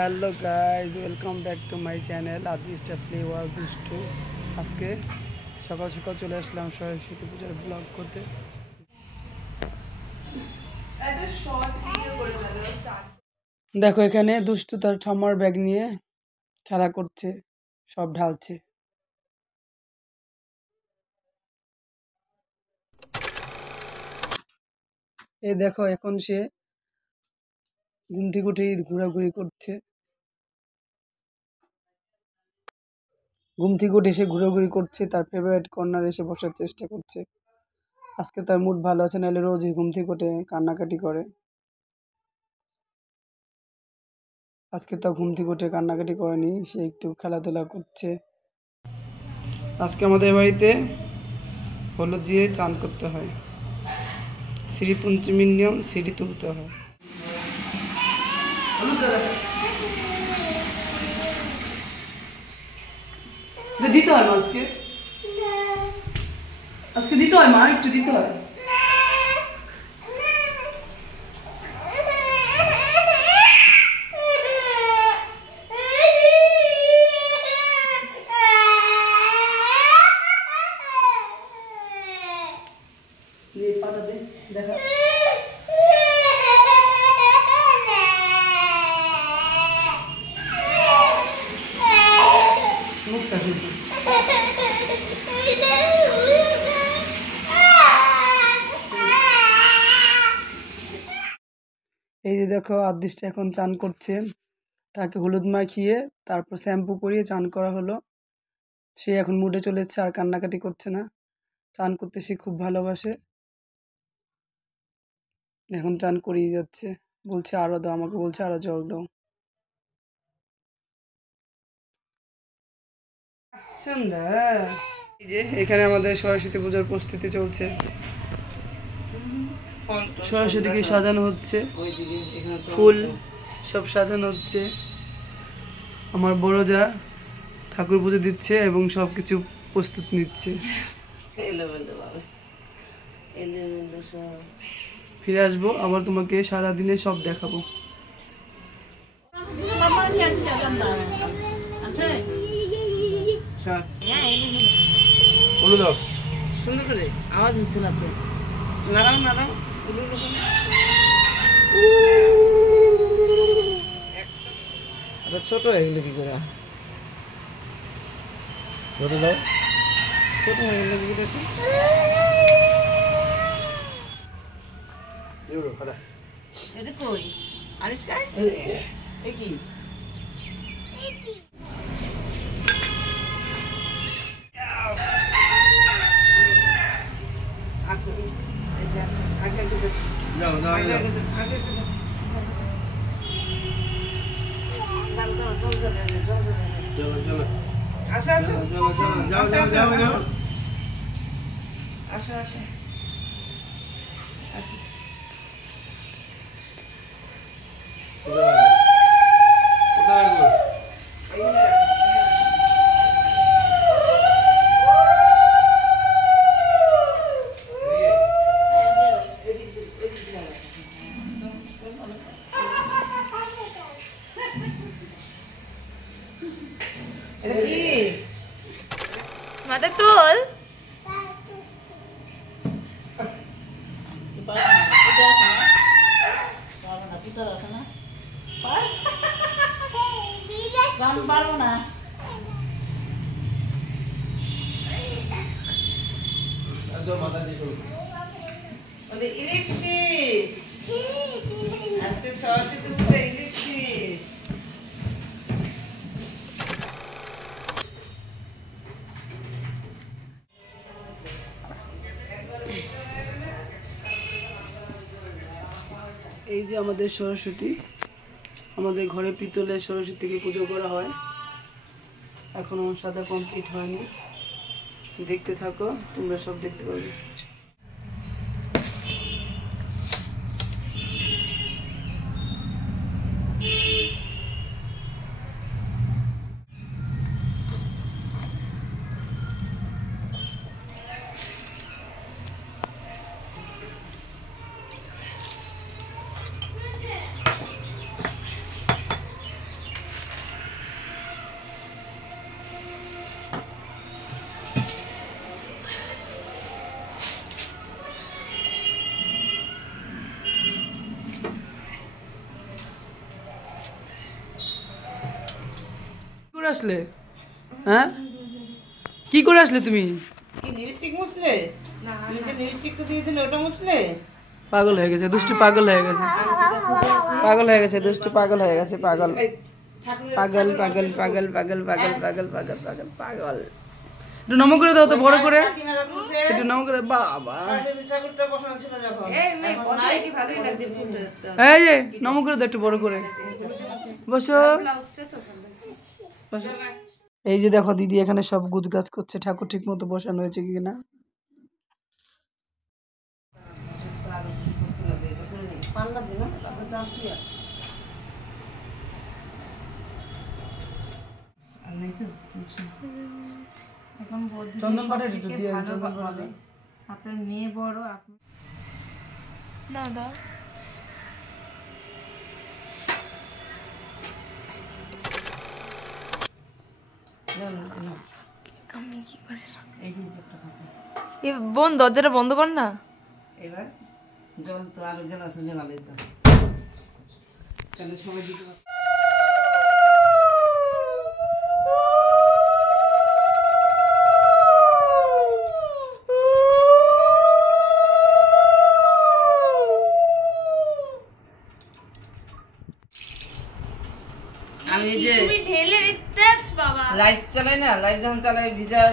Hello guys, welcome back to my channel আদিষ্ট play world দুষ্টু। আজকে সকাল সকাল চলে আসলাম সরস্বতী পূজার ব্লগ করতে। দেখো এখানে দুষ্টু তার ঠাম্মার ব্যাগ নিয়ে খেলা করছে, সব ঢালছে। এই দেখো এখন সে ঘুম থেকে উঠেই ঘোরাঘুরি করছে। ঘুম থেকে উঠে এসে ঘোরাঘুরি করছে, তার ফেভারিট কর্নারে এসে বসার চেষ্টা করছে। আজকে তার মুড ভালো আছে, নাহলে রোজই ঘুম থেকে উঠে কান্নাকাটি করে। আজকে তো ঘুম থেকে উঠে কান্নাকাটি করেনি, সে একটু খেলাধুলা করছে। আজকে আমাদের বাড়িতে হলুদ দিয়ে চান করতে হয়। সিঁড়ি পঞ্চমীর নিয়ম, সিঁড়ি তুলতে হয়। দিতে হয় মা, আজকে আজকে দিতে হয় মা, একটু দিতে হয়। পাঠাবে দেখা মুখটা কিন্তু এই যে দেখো আদিষ্ট এখন চান করছে। তাকে হলুদ মাখিয়ে তারপর শ্যাম্পু করিয়ে চান করা হলো। সে এখন মুডে চলে এসেছে, আর কান্নাকাটি করছে না। চান করতে সে খুব ভালোবাসে। এখন চান করিয়ে যাচ্ছে, বলছে আরো দাও, আমাকে বলছে আরো জল দাও। সুন্দর। এই যে এখানে আমাদের সরস্বতী পূজার প্রস্তুতি চলছে। সরস্বতীকে সাজানো হচ্ছে, ফুল সব সাজানো হচ্ছে। আমার বড় যা ঠাকুর পুজো দিচ্ছে এবং সবকিছু প্রস্তুত নিচ্ছে। ফিরে আসবো আবার, তোমাকে সারাদিনে সব দেখাবো। সুন্দর করে আওয়াজ হচ্ছে না তো, নাড়াও নাড়াও। ছোট হয়ে গেল কি করে? ছোট দাও, ছোট হয়ে গেল কি করে? এটা কই আনিস এ কি? আচ্ছা আগে যাও যাও আগে আসো আসো যাও যাও যাও আসো আসো। মাথা তোল। পারবো না। ইলিশ ফিশ আজকে সরস্বতী পূজা, ইলিশ ফিশ। এই যে আমাদের সরস্বতী, আমাদের ঘরে পিতলের সরস্বতীকে পুজো করা হয়। এখনো সাজা কমপ্লিট হয়নি, দেখতে থাকো, তোমরা সব দেখতে পাবে। আসলে? হ্যাঁ, কি করে আসলে তুমি? কি লিপস্টিক মুছলে? তুমি যে লিপস্টিক তো দিয়েছিলে ওটা মুছলে? পাগল হয়ে গেছে দুষ্টু, পাগল হয়ে গেছে, পাগল হয়ে গেছে দুষ্টু, পাগল হয়ে গেছে, পাগল পাগল পাগল পাগল পাগল পাগল পাগল পাগল পাগল পাগল। একটু নম করে দাও তো বড় করে, একটু নম করে। বাবা ঠাকুরটা বসানো ছিল যখন, ভালোই লাগছে ফুলটা। এই যে নম করে দাও একটু বড় করে। বসো বসো। এই যে দেখো দিদি এখানে সব গুছগাছ করছে, ঠাকুর ঠিক মতো বসানো হয়েছে কিনা। চন্দন পাড়ে দিয়ে চন্দন পাড়ে আপনার মেয়ে বড়, আপনি না দা আমি কি করে এই যে একটা কথা। এ বোন দরজাটা বন্ধ কর না। এবার জল তো আরো জল আসলে ভালোই তো, তাহলে সবাই দিতে পারবে। আমি যে তুমি ঢেলে দিতে বাবা লাইট চালাই না, লাইট যখন চালাই ভিজার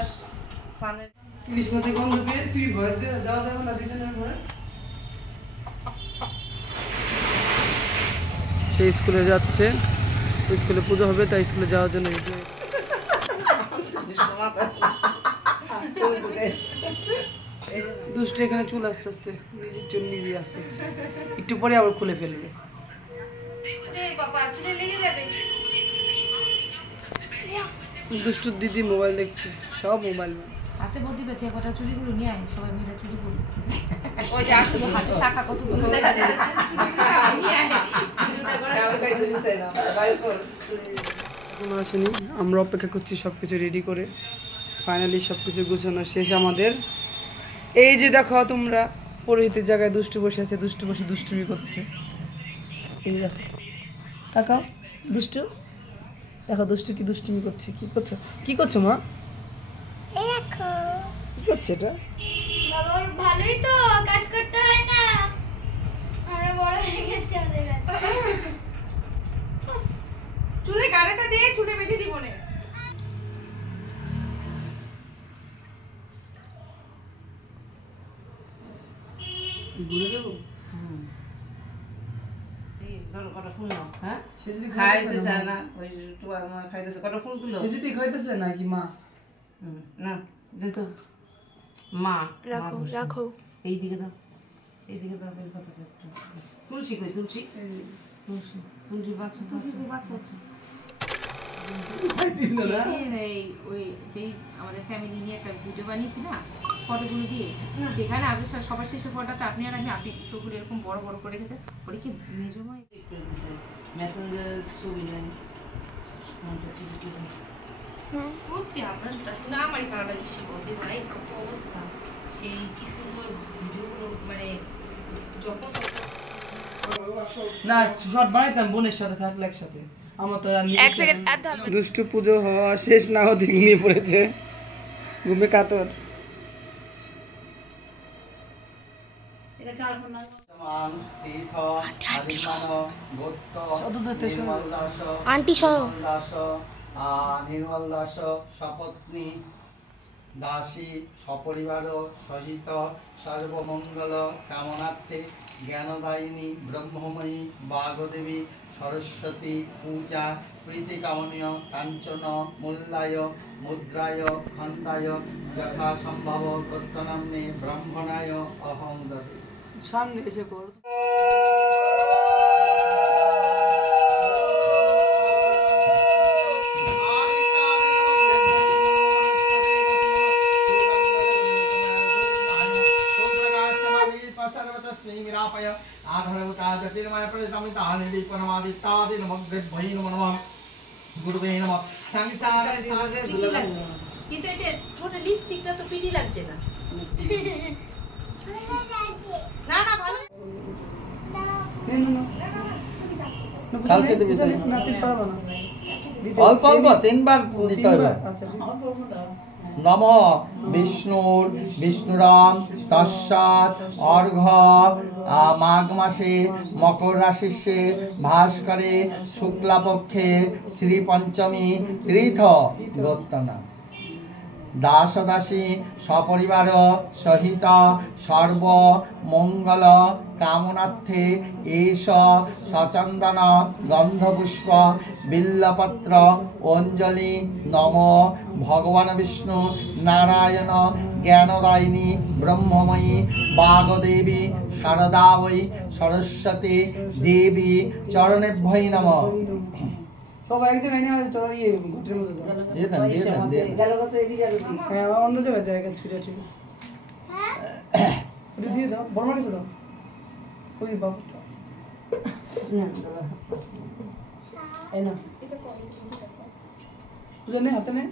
সামনে ইলিশ মাছের গন্ধ পেয়ে তুই ভয়েস দিয়ে যাওয়া যাবে না দুজনের ঘরে। সে স্কুলে যাচ্ছে, স্কুলে পুজো হবে তাই স্কুলে যাওয়ার জন্য রেডি হয়ে দুষ্টু এখানে চুল আস্তে আস্তে নিজের চুল নিজেই আস্তে আস্তে একটু পরে আবার খুলে ফেলবে। বাবা চুলে লেগে যাবে। দুষ্টুর দিদি মোবাইল দেখছে, সব মোবাইল। হাতে বদি বেঁধে কটা চুড়িগুলো নিয়ে আয়, সবাই মিলে চুড়ি করি। ওই যে আসলে হাতে শাখা কতগুলো এখনো আসেনি, আমরা অপেক্ষা করছি সবকিছু রেডি করে। ফাইনালি সবকিছু গুছানো শেষ আমাদের। এই যে দেখো তোমরা, পুরোহিতের জায়গায় দুষ্টু বসে আছে, দুষ্টু বসে দুষ্টুমি করছে। এই দেখো, তাকাও দুষ্টু, দেখো দুষ্টু কি দুষ্টুমি করছে। কি করছো, কি করছো মা? কি করছে এটা? বাবা ওর ভালোই তো কাজ করতে হয় না, আমরা বড় হয়ে গেছি আমাদের কাছে। চুলে গাড়াটা দিয়ে চুলে বেঁধে দিব না। ভুলে যাবো? কটা ফুল নাও, হ্যাঁ সে যদি খাইতে চায় না, ওই একটু আমার খাইতেছে, কটা ফুল তুলো। সে যদি খাইতেছে নাকি মা? না দে তো মা, রাখো রাখো। এইদিকে দাও, এইদিকে দাও, বেল পাতা একটু। তুলসী কই, তুলসী তুলসী তুলসী বাচ্চা বাচ্চা বাচ্চা। এই ওই যেই আমাদের ফ্যামিলি নিয়ে একটা ভিডিও বানিয়েছি না ফটোগুলো দিয়ে, সেখানে আপনি সবার শেষে ফটোটা আপনি আর আপনি চোখগুলো এরকম বড় বড় করে রেখেছে। ওটা কি মেজময় মেসেঞ্জার ছবি নেই, সত্যি আপনার শুনে আমারই ভালো লাগছে। সে বলতে ভাই কত অবস্থা, সেই কি সুন্দর ভিডিওগুলো, মানে যখন না শর্ট বানাইতাম বোনের সাথে থাকলে একসাথে। আমার তো আর এক সেকেন্ড আর ধর। দুষ্টু পুজো হওয়া শেষ না হতে ঘুমিয়ে পড়েছে, ঘুমে কাতর। আন্টি সহ নির্মল দাস সপত্নী দাসী সপরিবার সহিত সর্বমঙ্গল কামনার্থে জ্ঞানদায়িনী ব্রহ্মময়ী বাগদেবী সরস্বতী পূজা প্রীতি কামনীয় কাঞ্চন মূল্যায় মুদ্রায় খণ্ডায় যথাসম্ভব কর্তনাম্নে ব্রহ্মণায় অহং দদে। সামনে এসে কর। কিন্তু এই যে ছোট লিপস্টিকটা তো পিটি লাগছে না। না না ভালো কালকে দিবি তুই? না তুই পারবা না। অল্প অল্প 3 বার দিতে হবে। আচ্ছা ঠিক আছে। নম বিষ্ণুর বিষ্ণুরাম তস্মাৎ অর্ঘ্য মাঘ মাসে মকর রাশিষে ভাস্করে শুক্লাপক্ষে শ্রী পঞ্চমী তীর্থ গোত্তনা দাস দাসী সপরিবার সহিত সর্ব মঙ্গল কামনার্থে এষ সচন্দন গন্ধপুষ্প বিল্লপত্র অঞ্জলি নম ভগবান বিষ্ণু নারায়ণ জ্ঞানদায়িনী ব্রহ্মময়ী বাগদেবী শারদা বৈ সরস্বতী দেবী চরণেভ্যৈ নমঃ। সবাই একজন এনে তোর ইয়ে ঘটের মধ্যে দাও। দিয়ে দেন গেল কত এদিকে গেল কি? হ্যাঁ অন্য জায়গায় ছুটে ছিল ওটা দিয়ে দাও বড় মাছ দাও ওই বাবুটা এই না বুঝে নে হাতে নে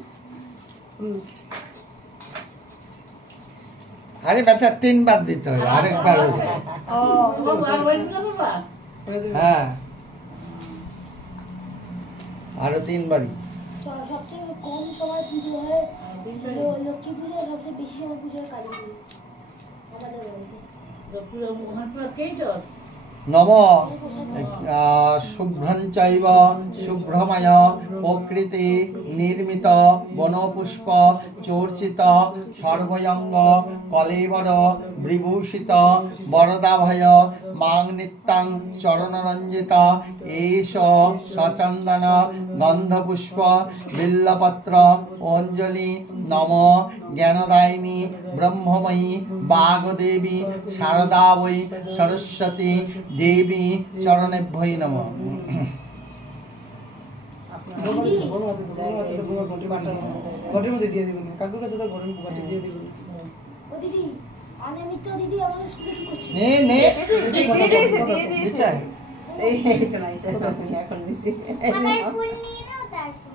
আরে বেটা 3 বার দিতে হবে, আরেকবার হবে। বাবু আর বলবি না বাবা? হ্যাঁ আরো 3 বারই। সবচেয়ে কম সময় পুজো হয় লক্ষ্মী পুজো, সবচেয়ে বেশি সময় পুজো হয় কালী পুজো আমাদের বাড়িতে। নম শুভ্রঞ্চৈব শুভ্রময় প্রকৃতি নির্মিত বনপুষ্প চর্চিত সর্বয়ঙ্গ কলেবর বিভূষিত বরদাভয় মাং নিত্যং চরণরঞ্জিত এষ সচন্দন গন্ধপুষ্প বিল্লপত্র অঞ্জলি নম জ্ঞানদায়িনী ব্রহ্মময়ী বাগদেবী শারদা বৈ সরস্বতী দেবী চরণেভ্যৈ নমঃ। ঘটের মধ্যে দিয়ে দিবেন কাকুর কাছে তো ঘরের ঘটে দিয়ে দিবেন। ও দিদি, অনামিকা দিদি আমাদের স্কুলে কি করছে? নে নে দিচ্ছে এইটা না, এটা আমি এখন দিছি। আমার ফুল নিয়ে নাও তারপর।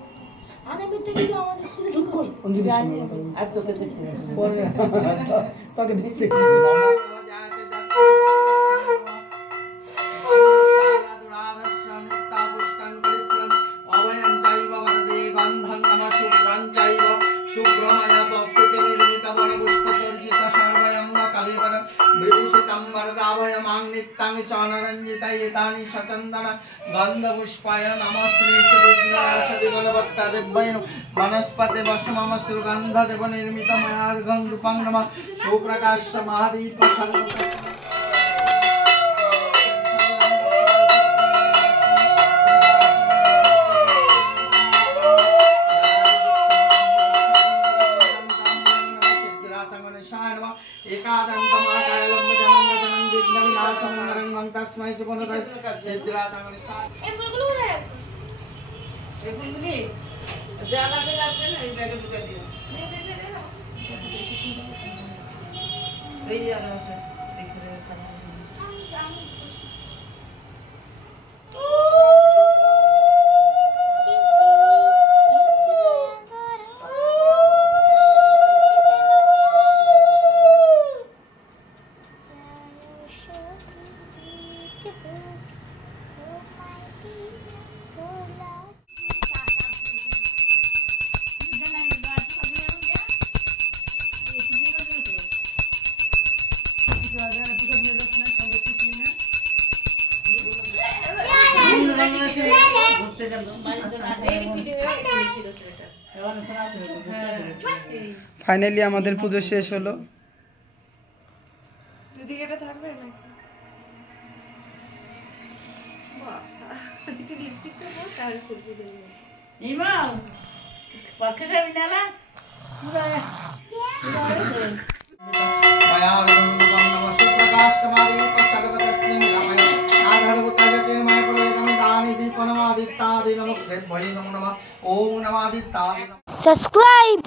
অনামিকা দিদি আমাদের স্কুলে কি করছে? কোন জিনিস নিয়ে আর তোকে দেখতে পরে তোকে দেখতে গন্ধপুষ্পায় নমঃ শ্রী শ্রী গণপত্তাদেব্যৈ বনস্পতি বসমম সুগন্ধ দেব নির্মিত ময়ার্ঘং রূপং নমঃ সুপ্রকাশ মহাদীপ সর্বত তস্মৈ সুবর্ণকায় সিদ্ধিরাতঙ্গনে এই ফুলগুলো কোথায় রাখবো? এই ফুলগুলি যা লাগবে লাগবে না, এই ব্যাগে ঢুকে দিও। এই যে আরো আছে, দেখে দেখে আমি ঘুরতে গেল। ফাইনালি আমাদের পুজো শেষ হলো। দুদিকে এটা থাকবে না একটু লিপস্টিক তো পর তাহলে ফুলকে দেবো ইমাম পাখে খাবি না না? Subscribe